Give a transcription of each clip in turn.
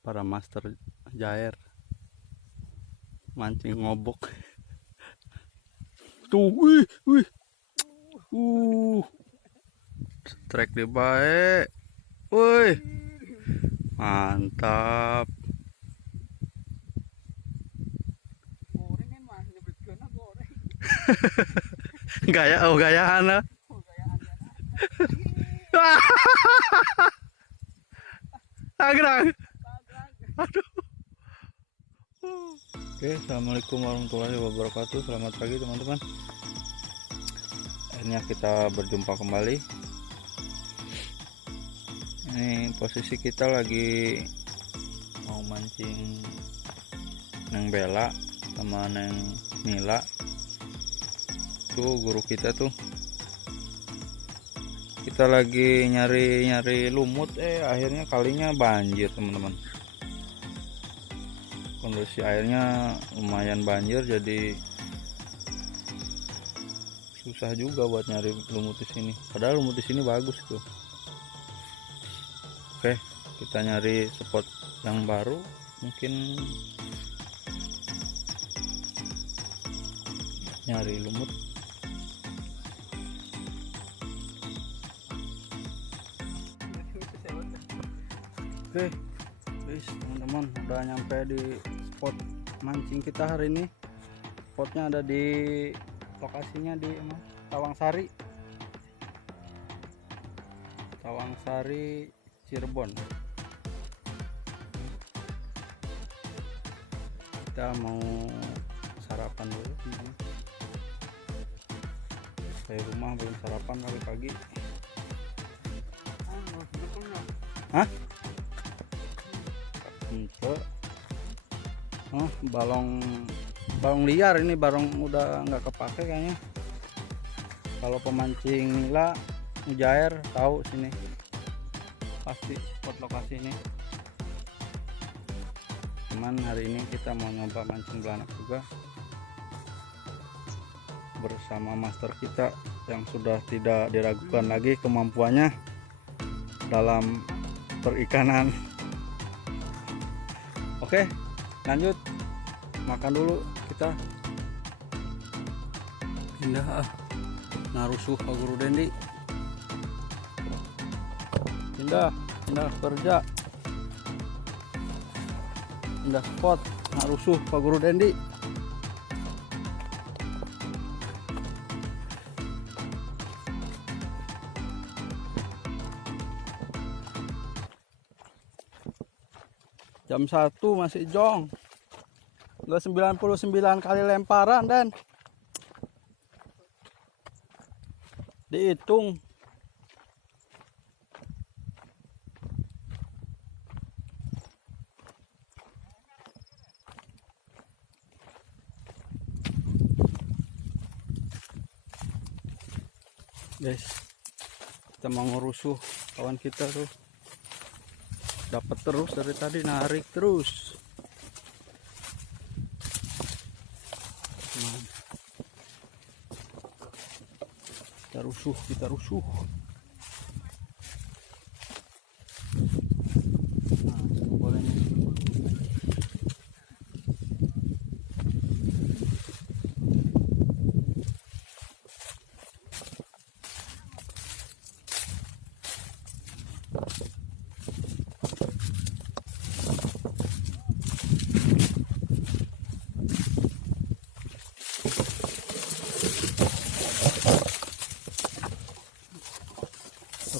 para master jair mancing ngobok. Tuh, wih, wih, strike di baik, wih, mantap. Gaya, oh gayaan lah. Agrang. Aduh. Oke, assalamualaikum warahmatullahi wabarakatuh. Selamat pagi teman-teman. Akhirnya kita berjumpa kembali. Ini posisi kita lagi mau mancing Neng Bella sama Neng Mila. Tuh guru kita tuh. Kita lagi nyari lumut, akhirnya kalinya banjir teman-teman. Kondisi airnya lumayan banjir, jadi susah juga buat nyari lumut di sini. Padahal lumut di sini bagus tuh. Oke, kita nyari spot yang baru, mungkin nyari lumut. Oke, guys, teman-teman udah nyampe di spot mancing kita hari ini. Spotnya ada di lokasinya di Tawangsari, Cirebon. Kita mau sarapan dulu, teman-teman. Saya rumah belum sarapan pagi-pagi. Hah? Untuk balong liar ini, balong udah nggak kepake kayaknya. Kalau pemancing nila mujair tahu sini pasti spot lokasi ini. Cuman hari ini kita mau nyoba mancing belanak juga bersama master kita yang sudah tidak diragukan lagi kemampuannya dalam perikanan. Oke, lanjut makan dulu kita. Pindah narusuh Pak Guru Dendi. Pindah kerja. Pindah spot narusuh Pak Guru Dendi. Jam 1 masih jong. Udah 99 kali lemparan dan dihitung. Guys, kita mau ngerusuh kawan kita tuh. Dapat terus dari tadi, narik terus. Nah, kita rusuh. Nah, boleh nih.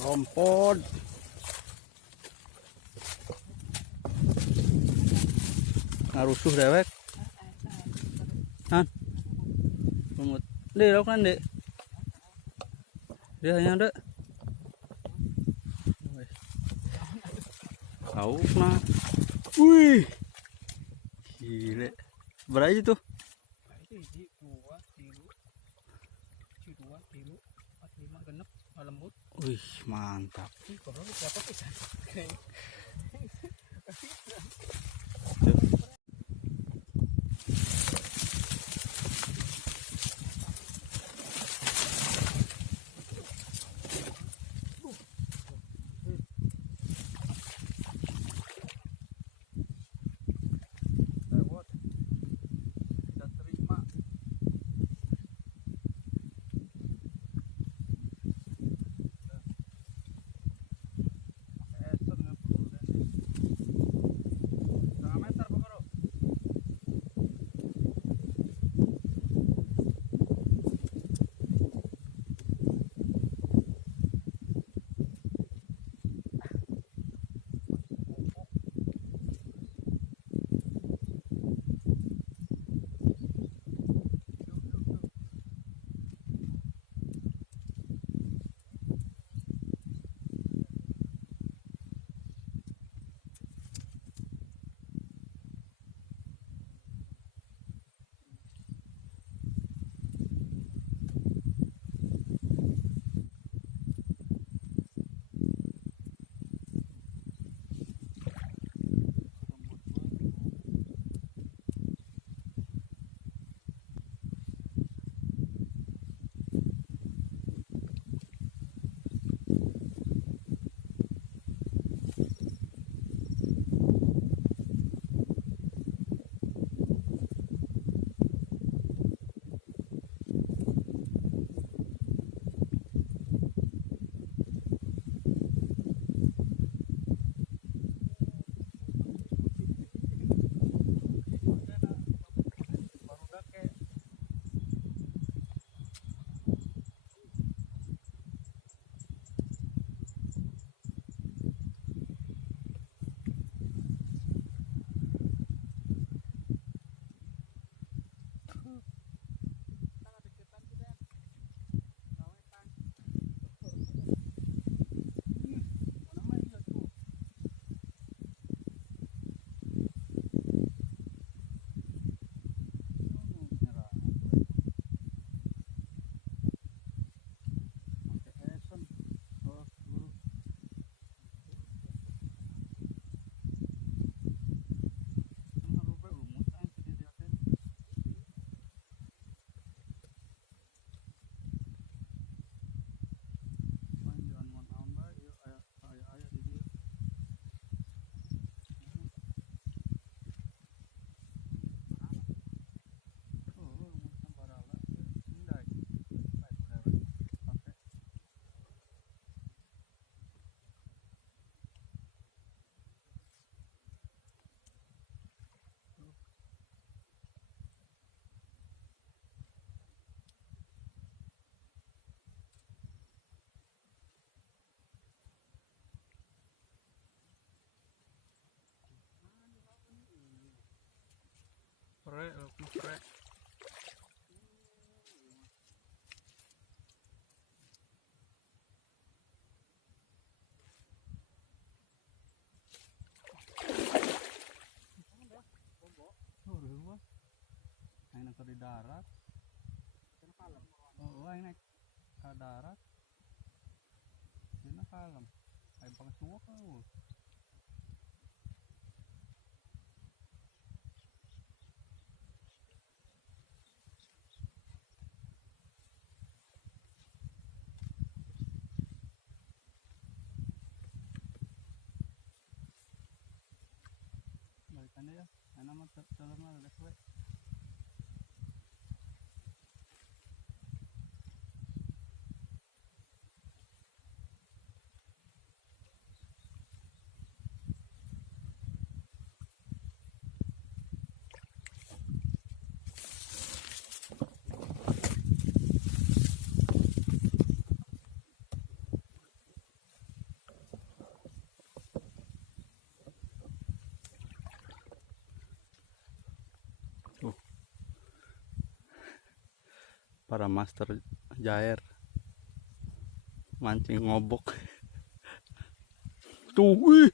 Rompot. Ngarusuh dewek. Hah? Lumut. Dek, lakukan dek. Dia hanya ada. Tahu nah. Wih. Gile. Berapa itu? Lembut. Wih, mantap. Naik ke di darat. Oh, naik ke darat. Ini kalem. Kayak pakai suwak lu. Balikannya ya. Enak mah dalamnya ada suwe. Para master jair mancing ngobok tuh, wih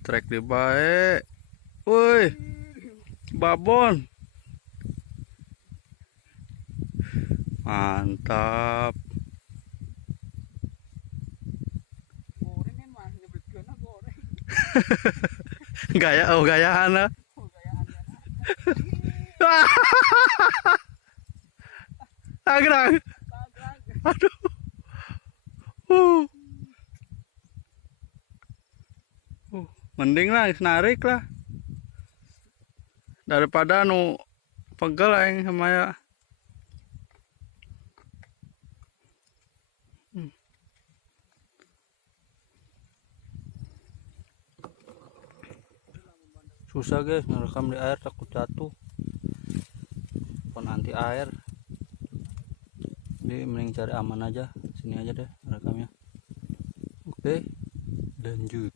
trek di bae, wih babon mantap. Gayaan lah. Agrang. Aduh. Mending lah narik lah. Daripada nu pegel aing sama ya. Susah guys ngerekam di air, takut jatuh. Pon anti air. Jadi mending cari aman aja. Sini aja deh rekamnya. Oke, lanjut.